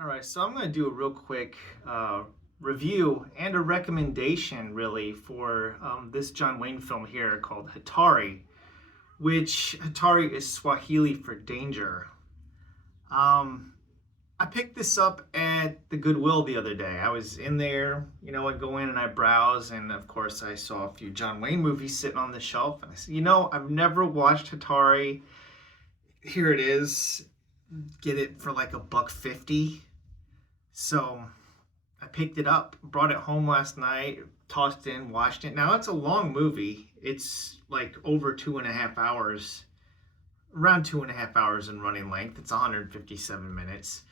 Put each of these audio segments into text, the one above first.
All right, so I'm going to do a real quick review and a recommendation, really, for this John Wayne film here called Hatari, which Hatari is Swahili for danger. Um, I picked this up at the Goodwill the other day. I was in there, I go in and I browse, and of course, I saw a few John Wayne movies sitting on the shelf, and I said, I've never watched Hatari. Here it is. Get it for like $1.50. So I picked it up, brought it home last night, tossed it in, watched it. Now it's a long movie. It's like over 2.5 hours, around 2.5 hours in running length. It's 157 minutes.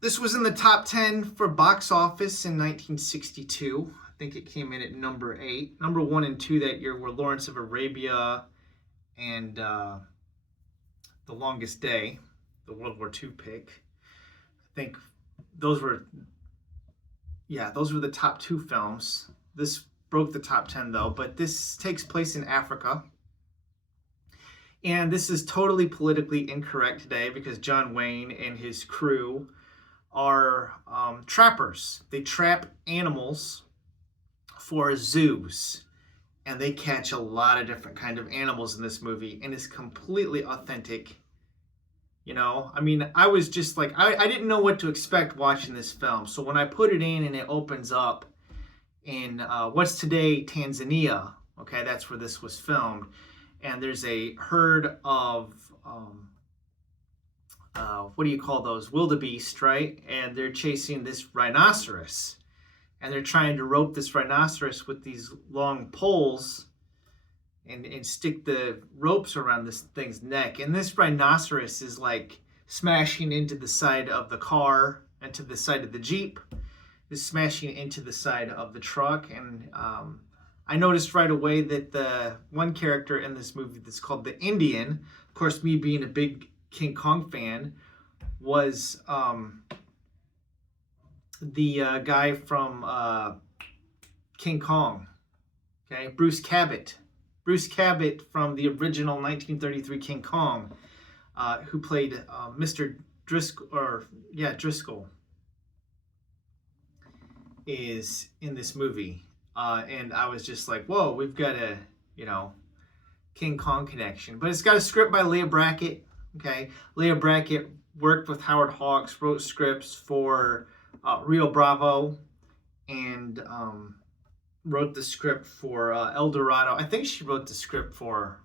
This was in the top 10 for box office in 1962. I think it came in at number 8. Number 1 and 2 that year were Lawrence of Arabia and The Longest Day, the World War II pick. I think those were the top 2 films. This broke the top 10 though, but this takes place in Africa. And this is totally politically incorrect today because John Wayne and his crew are trappers. They trap animals for zoos. And they catch a lot of different kind of animals in this movie, and it's completely authentic. I was just like, I didn't know what to expect watching this film. So when I put it in and it opens up in what's today Tanzania, okay, that's where this was filmed. And there's a herd of, what do you call those? Wildebeest, right? And they're chasing this rhinoceros. And they're trying to rope this rhinoceros with these long poles and stick the ropes around this thing's neck. And this rhinoceros is like smashing into the side of the car and to the side of the Jeep, is smashing into the side of the truck. And I noticed right away that the one character in this movie that's called the Indian, of course, me being a big King Kong fan, was the guy from King Kong, okay, Bruce Cabot. Bruce Cabot from the original 1933 King Kong, who played Mr. Driscoll, is in this movie. And I was just like, whoa, we've got a, King Kong connection. But it's got a script by Leah Brackett, okay? Leah Brackett worked with Howard Hawks, wrote scripts for Rio Bravo, and wrote the script for El Dorado. I think she wrote the script for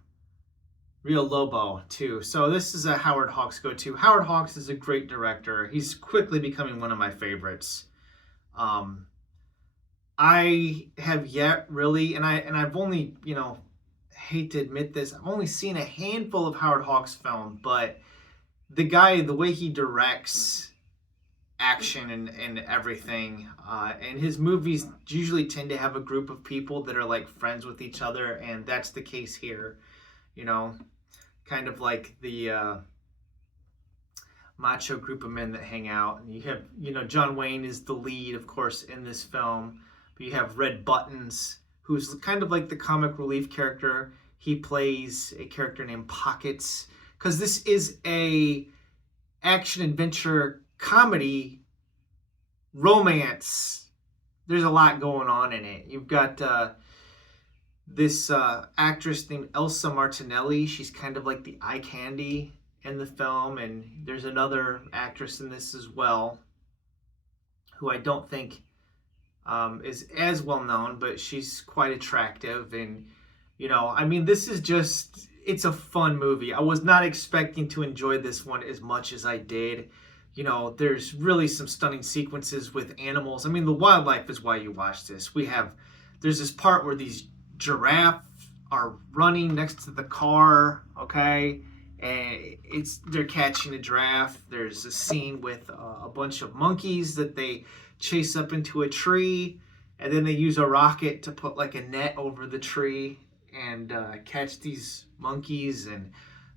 Rio Lobo too. So this is a Howard Hawks go-to. Howard Hawks is a great director. He's quickly becoming one of my favorites. I have yet really, and I've only, hate to admit this, I've only seen a handful of Howard Hawks films, but the way he directs action and everything, and his movies usually tend to have a group of people that are like friends with each other, and that's the case here. Kind of like the macho group of men that hang out. And you have, John Wayne is the lead, of course, in this film, but you have Red Buttons, who's kind of like the comic relief character. He plays a character named Pockets, because this is a action adventure comedy romance. There's a lot going on in it. You've got this actress named Elsa Martinelli. She's kind of like the eye candy in the film, and there's another actress in this as well who I don't think is as well known, but she's quite attractive. And this is just, it's a fun movie. I was not expecting to enjoy this one as much as I did. There's really some stunning sequences with animals. The wildlife is why you watch this. There's this part where these giraffes are running next to the car, okay? And they're catching a giraffe. There's a scene with a bunch of monkeys that they chase up into a tree, and then they use a rocket to put like a net over the tree and catch these monkeys. And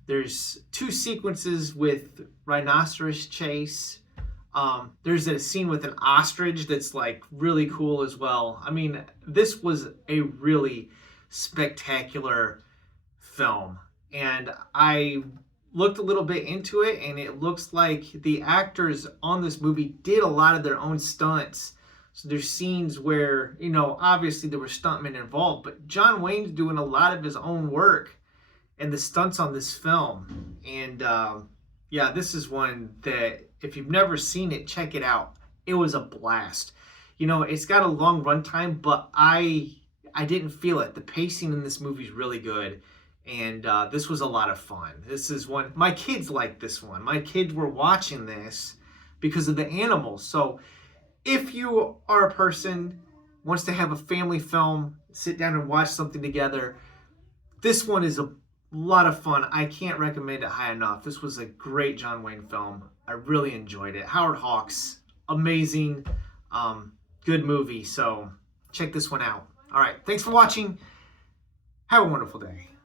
there's 2 sequences with rhinoceros chase. There's a scene with an ostrich that's like really cool as well. This was a really spectacular film, and I looked a little bit into it, and it looks like the actors on this movie did a lot of their own stunts. So there's scenes where, you know, obviously there were stuntmen involved, but John Wayne's doing a lot of his own work and the stunts on this film. And yeah, this is one that if you've never seen it, check it out. It was a blast. You know, it's got a long runtime, but I didn't feel it. The pacing in this movie is really good, and this was a lot of fun. This is one my kids liked. This one, my kids were watching this because of the animals. So if you are a person wants to have a family film, sit down and watch something together, this one is a lot of fun. I can't recommend it high enough. This was a great John Wayne film. I really enjoyed it. Howard Hawks, amazing, good movie. So check this one out. All right, thanks for watching. Have a wonderful day.